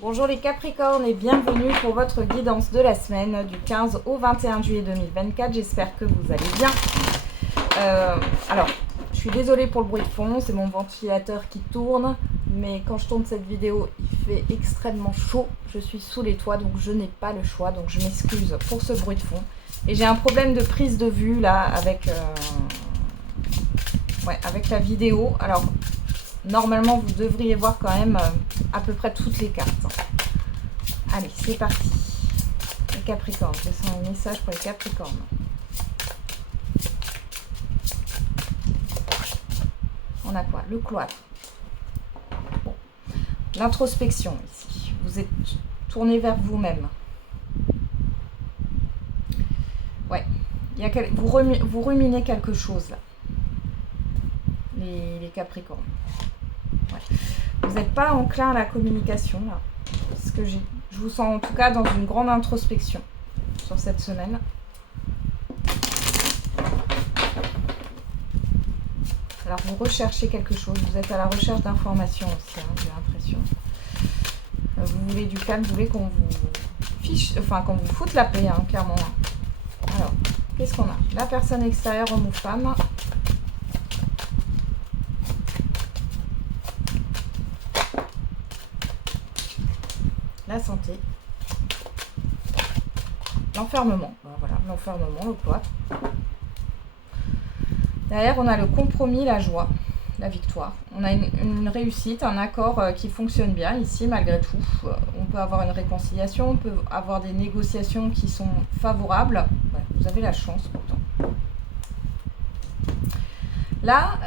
Bonjour les Capricornes et bienvenue pour votre guidance de la semaine du 15 au 21 juillet 2024. J'espère que vous allez bien. Alors, je suis désolée pour le bruit de fond, c'est mon ventilateur qui tourne. Mais quand je tourne cette vidéo, il fait extrêmement chaud. Je suis sous les toits, donc je n'ai pas le choix. Donc je m'excuse pour ce bruit de fond. Et j'ai un problème de prise de vue là avec la vidéo. Alors, normalement, vous devriez voir quand même à peu près toutes les cartes. Allez, c'est parti. Les Capricornes, je sens un message pour les Capricornes. On a quoi? Le cloître. Bon. L'introspection ici. Vous êtes tourné vers vous-même. Ouais. Vous ruminez quelque chose là. Les Capricornes. Ouais. Vous n'êtes pas enclin à la communication là. C'est ce que j'ai. Je vous sens en tout cas dans une grande introspection sur cette semaine. Alors vous recherchez quelque chose, vous êtes à la recherche d'informations aussi, hein, j'ai l'impression. Vous voulez du calme, vous voulez qu'on vous fiche, enfin qu'on vous foute la paix, hein, clairement. Alors, qu'est-ce qu'on a? La personne extérieure, homme ou femme. La santé. L'enfermement. Voilà, l'enfermement, le cloître. Derrière, on a le compromis, la joie, la victoire. On a une réussite, un accord qui fonctionne bien ici, malgré tout. On peut avoir une réconciliation, on peut avoir des négociations qui sont favorables. Ouais, vous avez la chance pourtant. Là,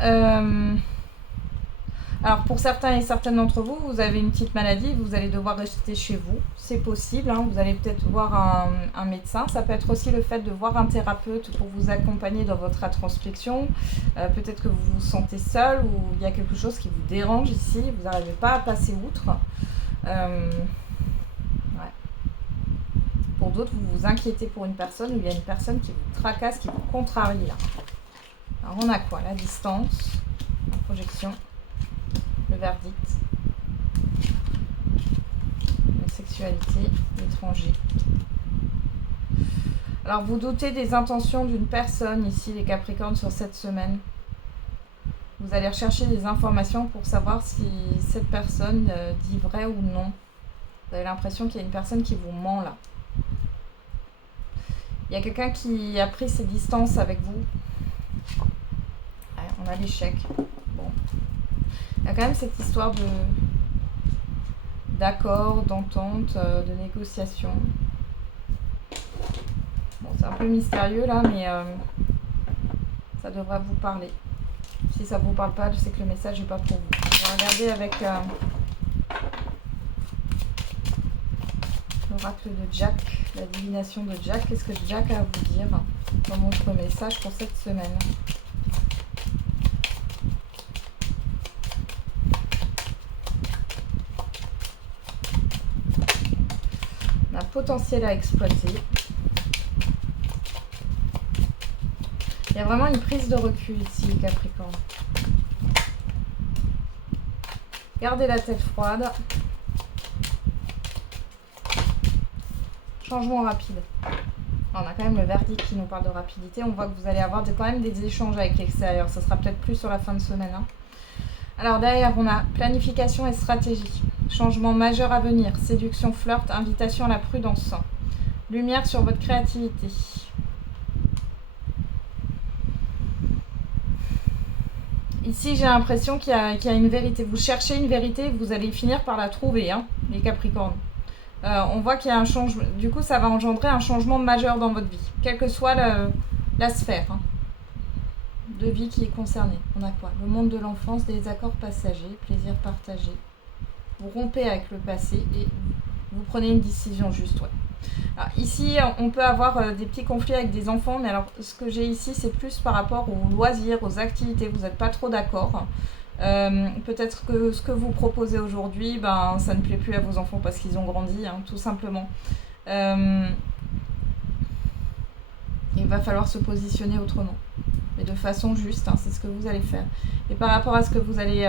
alors pour certains et certaines d'entre vous, vous avez une petite maladie, vous allez devoir rester chez vous. C'est possible, hein, vous allez peut-être voir un médecin. Ça peut être aussi le fait de voir un thérapeute pour vous accompagner dans votre introspection. Peut-être que vous vous sentez seul ou il y a quelque chose qui vous dérange ici, vous n'arrivez pas à passer outre. Ouais. Pour d'autres, vous vous inquiétez pour une personne ou il y a une personne qui vous tracasse, qui vous contrarie là. Alors on a quoi? La distance, la projection. Le verdict, la sexualité, l'étranger. Alors, vous doutez des intentions d'une personne ici, les Capricornes, sur cette semaine. Vous allez rechercher des informations pour savoir si cette personne dit vrai ou non. Vous avez l'impression qu'il y a une personne qui vous ment là. Il y a quelqu'un qui a pris ses distances avec vous. Ouais, on a l'échec. Bon. Il y a quand même cette histoire d'accord, d'entente, de négociation. Bon, c'est un peu mystérieux là, mais ça devrait vous parler. Si ça ne vous parle pas, je sais que le message n'est pas pour vous. On va regarder avec l'oracle de Jack, la divination de Jack. Qu'est-ce que Jack a à vous dire dans notre message pour cette semaine? Potentiel à exploiter. Il y a vraiment une prise de recul ici, Capricorne. Gardez la tête froide. Changement rapide. On a quand même le verdict qui nous parle de rapidité. On voit que vous allez avoir quand même des échanges avec l'extérieur. Ça sera peut-être plus sur la fin de semaine. Hein. Alors derrière, on a planification et stratégie. Changement majeur à venir. Séduction, flirt, invitation à la prudence. Lumière sur votre créativité. Ici, j'ai l'impression qu'il y a une vérité. Vous cherchez une vérité et vous allez finir par la trouver, hein, les Capricornes. On voit qu'il y a un changement. Du coup, ça va engendrer un changement majeur dans votre vie. Quelle que soit la sphère de vie qui est concernée. On a quoi? Le monde de l'enfance, des accords passagers, plaisir partagé. Vous rompez avec le passé et vous prenez une décision juste. Ouais. Alors, ici, on peut avoir des petits conflits avec des enfants, mais alors ce que j'ai ici, c'est plus par rapport aux loisirs, aux activités. Vous n'êtes pas trop d'accord. Peut-être que ce que vous proposez aujourd'hui, ça ne plaît plus à vos enfants parce qu'ils ont grandi, hein, tout simplement. Il va falloir se positionner autrement, mais de façon juste, hein, c'est ce que vous allez faire. Et par rapport à ce que vous allez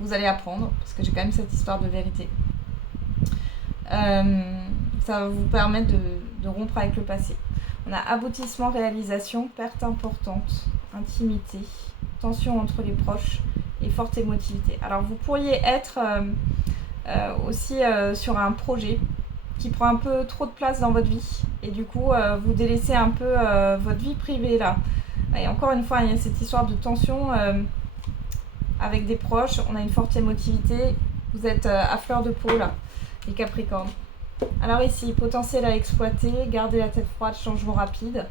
vous allez apprendre, parce que j'ai quand même cette histoire de vérité. Ça va vous permettre de rompre avec le passé. On a aboutissement, réalisation, perte importante, intimité, tension entre les proches et forte émotivité. Alors vous pourriez être aussi sur un projet qui prend un peu trop de place dans votre vie et du coup vous délaissez un peu votre vie privée là. Et encore une fois, il y a cette histoire de tension avec des proches, on a une forte émotivité, vous êtes à fleur de peau là, les Capricornes. Alors ici, potentiel à exploiter, garder la tête froide, changement rapide.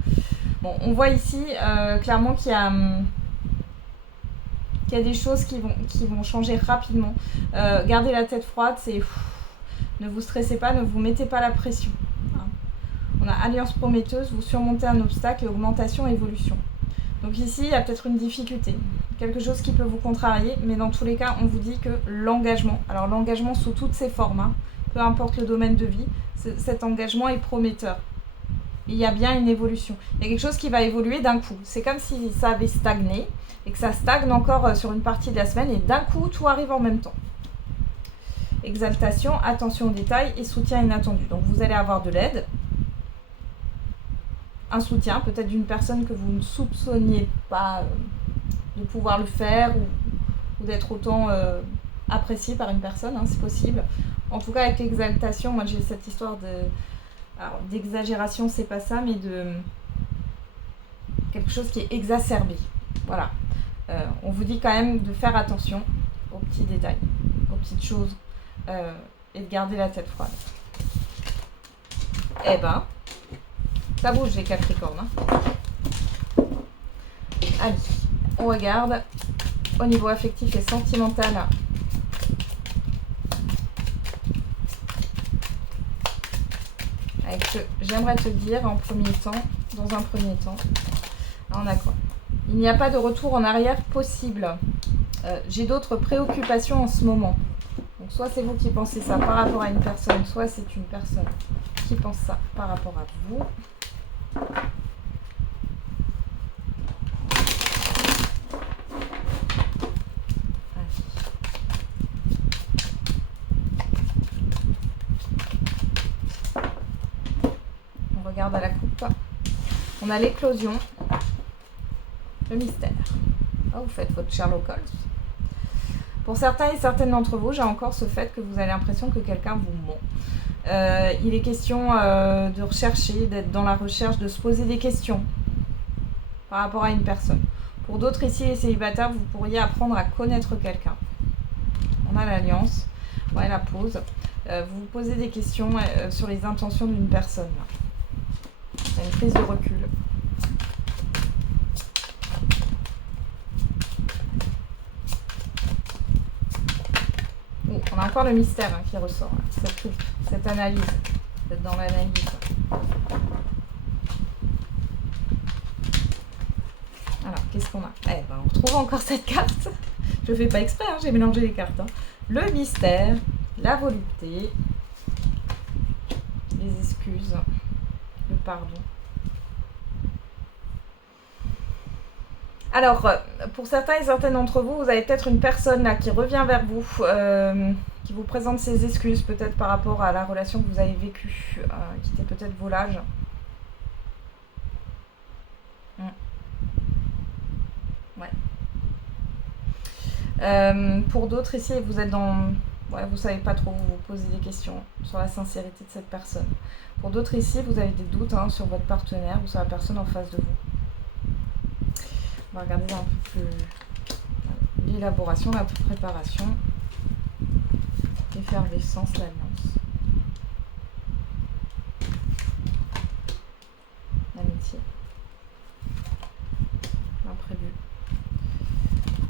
Bon, on voit ici clairement qu'il y a des choses qui vont changer rapidement. Garder la tête froide, c'est... Ne vous stressez pas, ne vous mettez pas la pression. On a alliance prometteuse, vous surmontez un obstacle et augmentation, évolution. Donc ici, il y a peut-être une difficulté, quelque chose qui peut vous contrarier, mais dans tous les cas, on vous dit que l'engagement, alors l'engagement sous toutes ses formes, hein, peu importe le domaine de vie, cet engagement est prometteur. Il y a bien une évolution. Il y a quelque chose qui va évoluer d'un coup. C'est comme si ça avait stagné et que ça stagne encore sur une partie de la semaine et d'un coup, tout arrive en même temps. Exaltation, attention aux détails et soutien inattendu. Donc vous allez avoir de l'aide, un soutien peut-être d'une personne que vous ne soupçonniez pas de pouvoir le faire ou d'être autant apprécié par une personne, hein, c'est possible. En tout cas avec l'exaltation, moi j'ai cette histoire d'exagération, c'est pas ça, mais de quelque chose qui est exacerbé. Voilà. On vous dit quand même de faire attention aux petits détails, aux petites choses et de garder la tête froide. Eh ben, ça bouge les Capricornes. Hein. Allez, on regarde au niveau affectif et sentimental. Avec ce j'aimerais te dire dans un premier temps, on a quoi? Il n'y a pas de retour en arrière possible. J'ai d'autres préoccupations en ce moment. Donc soit c'est vous qui pensez ça par rapport à une personne, soit c'est une personne qui pense ça par rapport à vous. On regarde à la coupe. On a l'éclosion, le mystère. Oh, vous faites votre Sherlock Holmes. Pour certains et certaines d'entre vous, j'ai encore ce fait que vous avez l'impression que quelqu'un vous ment. Il est question de rechercher, d'être dans la recherche, de se poser des questions par rapport à une personne. Pour d'autres ici, les célibataires, vous pourriez apprendre à connaître quelqu'un. On a l'alliance, ouais, la pause. Vous vous posez des questions sur les intentions d'une personne. Il y a une prise de recul. On a encore le mystère qui ressort, cette analyse, peut-être dans l'analyse. Alors, qu'est-ce qu'on a? On retrouve encore cette carte. Je ne fais pas exprès, j'ai mélangé les cartes. Le mystère, la volupté, les excuses, le pardon. Alors, pour certains et certaines d'entre vous, vous avez peut-être une personne là qui revient vers vous, qui vous présente ses excuses, peut-être par rapport à la relation que vous avez vécue, qui était peut-être volage. Ouais. Pour d'autres ici, vous êtes dans... Ouais, vous savez pas trop, vous posez des questions sur la sincérité de cette personne. Pour d'autres ici, vous avez des doutes sur votre partenaire ou sur la personne en face de vous. On va regarder un peu plus l'élaboration, la préparation, l'effervescence, l'alliance, l'amitié, l'imprévu.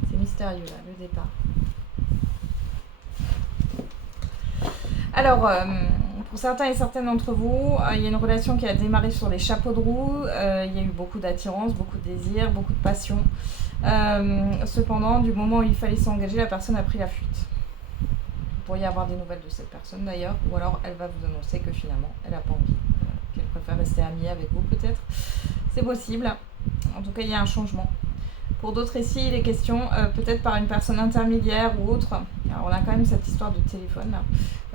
C'est mystérieux là, le départ. Alors, pour certains et certaines d'entre vous, il y a une relation qui a démarré sur les chapeaux de roue. Il y a eu beaucoup d'attirance, beaucoup de désir, beaucoup de passion. Cependant, du moment où il fallait s'engager, la personne a pris la fuite. Vous pourriez avoir des nouvelles de cette personne d'ailleurs, ou alors elle va vous annoncer que finalement, elle n'a pas envie, qu'elle préfère rester amie avec vous peut-être. C'est possible. En tout cas, il y a un changement. Pour d'autres ici, il est question, peut-être par une personne intermédiaire ou autre, on a quand même cette histoire de téléphone là.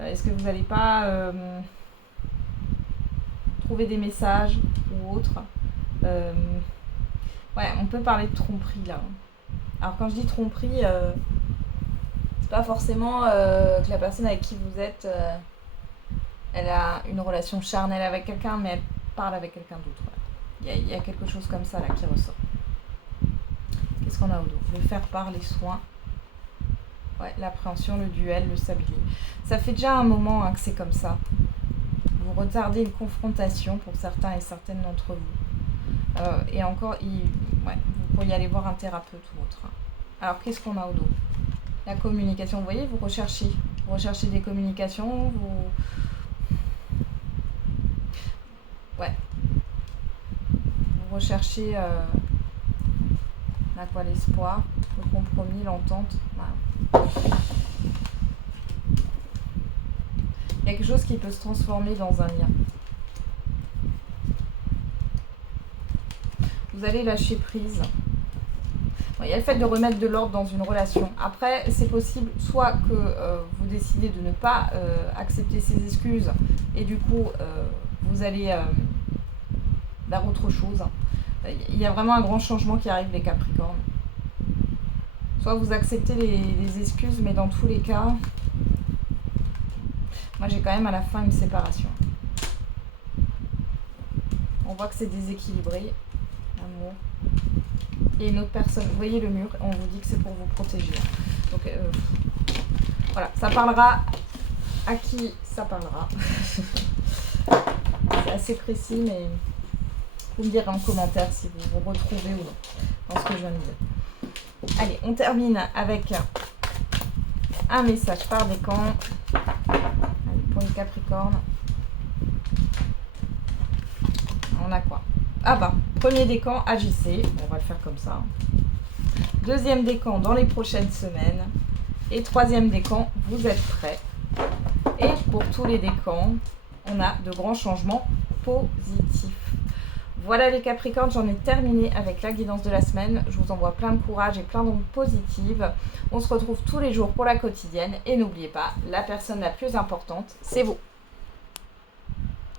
Est-ce que vous n'allez pas trouver des messages ou autre ouais, on peut parler de tromperie là. Alors quand je dis tromperie, c'est pas forcément que la personne avec qui vous êtes, elle a une relation charnelle avec quelqu'un, mais elle parle avec quelqu'un d'autre. Ouais. Il y a quelque chose comme ça là qui ressort. Qu'est-ce qu'on a au dos? Le faire-part, les soins. Ouais, l'appréhension, le duel, le sablier. Ça fait déjà un moment que c'est comme ça. Vous retardez une confrontation pour certains et certaines d'entre vous. Et encore, ouais, vous pourriez aller voir un thérapeute ou autre. Alors, qu'est-ce qu'on a au dos? La communication. Vous voyez, vous recherchez des communications. Ouais. Vous recherchez quoi, l'espoir, le compromis, l'entente. Voilà. Il y a quelque chose qui peut se transformer dans un lien. Vous allez lâcher prise. Bon, il y a le fait de remettre de l'ordre dans une relation. Après, c'est possible soit que vous décidez de ne pas accepter ces excuses et du coup, vous allez vers autre chose. Il y a vraiment un grand changement qui arrive, les Capricornes. Soit vous acceptez les excuses, mais dans tous les cas, moi j'ai quand même à la fin une séparation. On voit que c'est déséquilibré. Amour. Et une autre personne, vous voyez le mur, on vous dit que c'est pour vous protéger. Donc voilà, ça parlera à qui ça parlera. C'est assez précis, mais vous me direz en commentaire si vous vous retrouvez ou non dans ce que je viens de dire. Allez, on termine avec un message par décan. Allez, pour les Capricornes. On a quoi? Ah bah, premier décan, agissez. On va le faire comme ça. Deuxième décan, dans les prochaines semaines. Et troisième décan, vous êtes prêts. Et pour tous les décans, on a de grands changements positifs. Voilà les Capricornes, j'en ai terminé avec la guidance de la semaine. Je vous envoie plein de courage et plein d'ondes positives. On se retrouve tous les jours pour la quotidienne. Et n'oubliez pas, la personne la plus importante, c'est vous.